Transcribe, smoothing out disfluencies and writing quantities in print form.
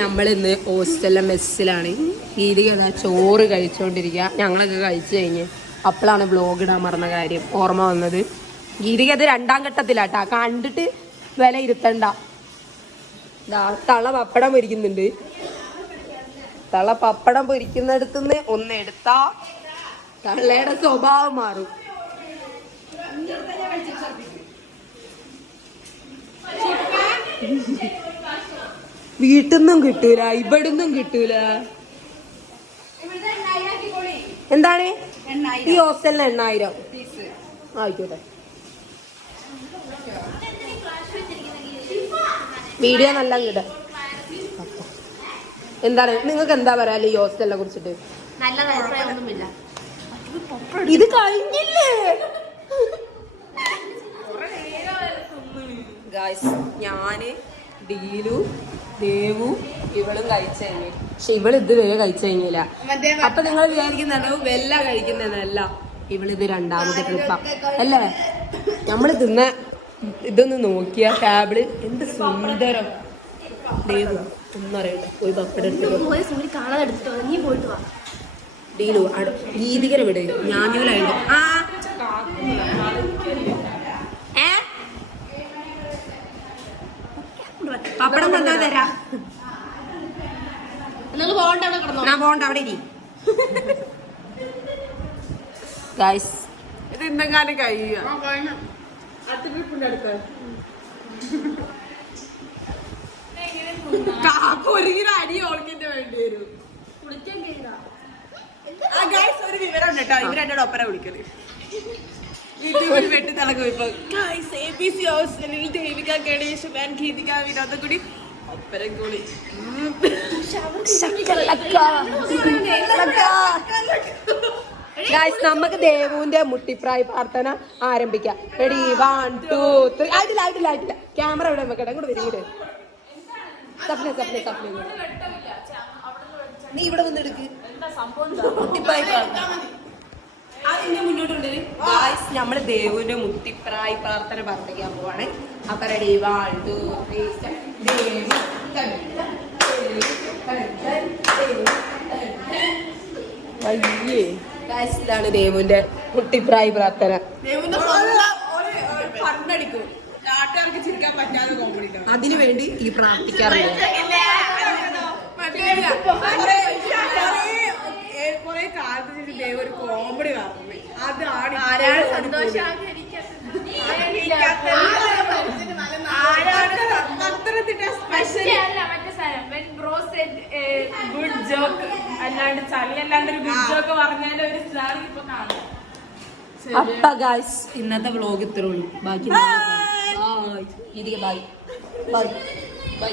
നമ്മളിന്ന് ഹോസ്റ്റലിലെ മെസ്സിലാണ്. ഗീതിക ചോറ് കഴിച്ചോണ്ടിരിക്കുക. ഞങ്ങളൊക്കെ കഴിച്ചു കഴിഞ്ഞ് അപ്പോഴാണ് വ്ലോഗ് ഇടാൻ മറന്ന കാര്യം ഓർമ്മ വന്നത്. ഗീതിക അത് 2ാം ഘട്ടത്തിലാട്ടാ, കണ്ടിട്ട് വില ഇരുത്തണ്ട. തള പപ്പടം പൊരിക്കുന്നുണ്ട്. തള പപ്പടം പൊരിക്കുന്നിടത്തുനിന്ന് ഒന്ന് എടുത്താ തള്ളയുടെ സ്വഭാവം മാറും. വീട്ടിൽനിന്നും കിട്ടൂല, ഇവിടുന്നും കിട്ടൂല. എന്താണ് ഈ ഹോസ്റ്റലിന് 8,000 ആയിക്കോട്ടെ. വീഡിയോ നല്ല കിട്ടാം. എന്താണ് നിങ്ങൾക്ക് എന്താ പറയാ ഈ ഹോസ്റ്റലിനെ കുറിച്ചിട്ട്? ഇത് കഴിഞ്ഞില്ലേ ഗായ്സ്? ഞാന് ഡീലു ദേവു ഇവളും കഴിച്ചു കഴിഞ്ഞു. പക്ഷെ ഇവള് ഇതുവരെ കഴിച്ചു കഴിഞ്ഞില്ല. അപ്പൊ നിങ്ങൾ വിചാരിക്കുന്നുണ്ടോ വെല്ല കഴിക്കുന്നതല്ല, ഇവളിത് 2ാമത്തെ ട്രിപ്പാ അല്ലേ? നമ്മള് തിന്ന ഇതൊന്ന് നോക്കിയ ടേബിള് എന്ത് സുന്ദരം. ദേവു ഒന്നും അറിയണ്ട, പോയി പപ്പടം എടുത്തിട്ട് ഡീലു ഗീതികരെ വിട്. ഞാനൂലായിട്ട് പപ്പടം തന്നാ തരാ. ഞാൻ പോണ്ട, അവിടെ ഇരി. ഗൈസ് ഇത് എന്തെങ്കിലും കഴിയുക അടി ഓൾക്കിന്റെ വേണ്ടി വരും. ഒരു വിവരം ഉണ്ട് കേട്ടോ, ഇവരെന്നോട് ഒപ്പര വിളിക്കല്. യൂട്യൂബിൽ വെട്ടി തിളക്കും ഇപ്പൊ. ABC ഹോസ്റ്റലിൽ ദേവിക ഗണേശ് ആൻഡ് ഗീതിക വിനോദം കൂടി ഒപ്പരം കൂടി. നമുക്ക് ദേവുവിന്റെ മുട്ടിപ്രായ പ്രാർത്ഥന ആരംഭിക്കാം. റെഡി 1 2 3. ആയിട്ടില്ല. ക്യാമറ ഇവിടെ വെക്കട്ടെ. ഇങ്ങോട്ട് വരും. നീ ഇവിടെ വന്നെടുക്ക്. മുട്ടിപ്രായ പ്രാർത്ഥന അതിന്റെ മുന്നോട്ടുണ്ട്. നമ്മള് ദേവുവിന്റെ മുട്ടിപ്രായ പ്രാർത്ഥന പ്രാർത്ഥിക്കാൻ പോവാണ്. അപ്പൊ റെഡി 1 2 3. ഇതാണ് ദേവുവിന്റെ മുട്ടിപ്രായ പ്രാർത്ഥന. അതിനു വേണ്ടി ഈ പ്രാർത്ഥിക്കാറുണ്ട്. കൊറേ കാലത്തിന് ദേവ് ഒരു കോമഡി പറഞ്ഞു. അതാണ് അപ്പൊ ഗായ്സ് ഇന്നത്തെ വ്ലോഗ് ഇത്രേ ഉള്ളൂ. ബാക്കി ബൈ ബൈ ബൈ.